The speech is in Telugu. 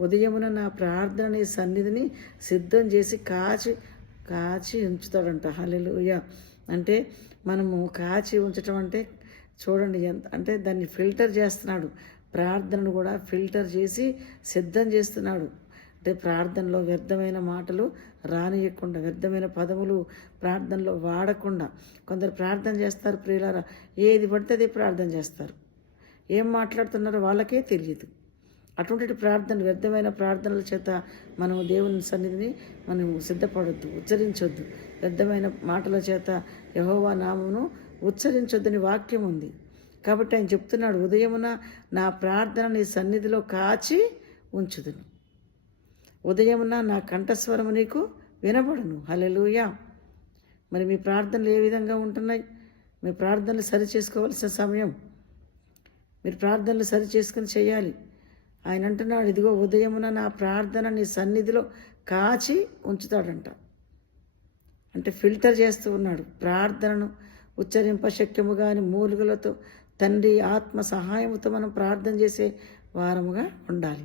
ఉదయమున నా ప్రార్థన నీ సన్నిధిని సిద్ధం చేసి కాచి కాచి ఉంచుతాడంట. హలెలుయ అంటే మనము కాచి ఉంచటం అంటే చూడండి ఎంత అంటే దాన్ని ఫిల్టర్ చేస్తున్నాడు. ప్రార్థనను కూడా ఫిల్టర్ చేసి సిద్ధం చేస్తున్నాడు. అంటే ప్రార్థనలో వ్యర్థమైన మాటలు రానియకుండా వ్యర్థమైన పదములు ప్రార్థనలో వాడకుండా కొందరు ప్రార్థన చేస్తారు ప్రియులారా. ఏది పడితే అది ప్రార్థన చేస్తారు. ఏం మాట్లాడుతున్నారో వాళ్ళకే తెలియదు. అటువంటి ప్రార్థన వ్యర్థమైన ప్రార్థనల చేత మనము దేవుని సన్నిధిని మనం సిద్ధపడొద్దు ఉచ్చరించొద్దు. వ్యర్థమైన మాటల చేత యహోవా నామమును ఉచ్చరించొద్దని వాక్యం ఉంది. కాబట్టి ఆయన చెప్తున్నాడు ఉదయమున నా ప్రార్థన నీ సన్నిధిలో కాచి ఉంచుదును. ఉదయమున నా కంఠస్వరము నీకు వినబడును. హలెలుయా మరి మీ ప్రార్థనలు ఏ విధంగా ఉంటున్నాయి? మీ ప్రార్థనలు సరి చేసుకోవాల్సిన సమయం. మీరు ప్రార్థనలు సరి చేసుకుని చేయాలి. ఆయన అంటున్నాడు ఇదిగో ఉదయమున నా ప్రార్థన నీ సన్నిధిలో కాచి ఉంచుతాడంట. అంటే ఫిల్టర్ చేస్తూ ఉన్నాడు ప్రార్థనను ఉచ్చరింప శక్యము కాని మూలుగులతో తండ్రి ఆత్మ సహాయముతో మనం ప్రార్థన చేసే వారముగా ఉండాలి.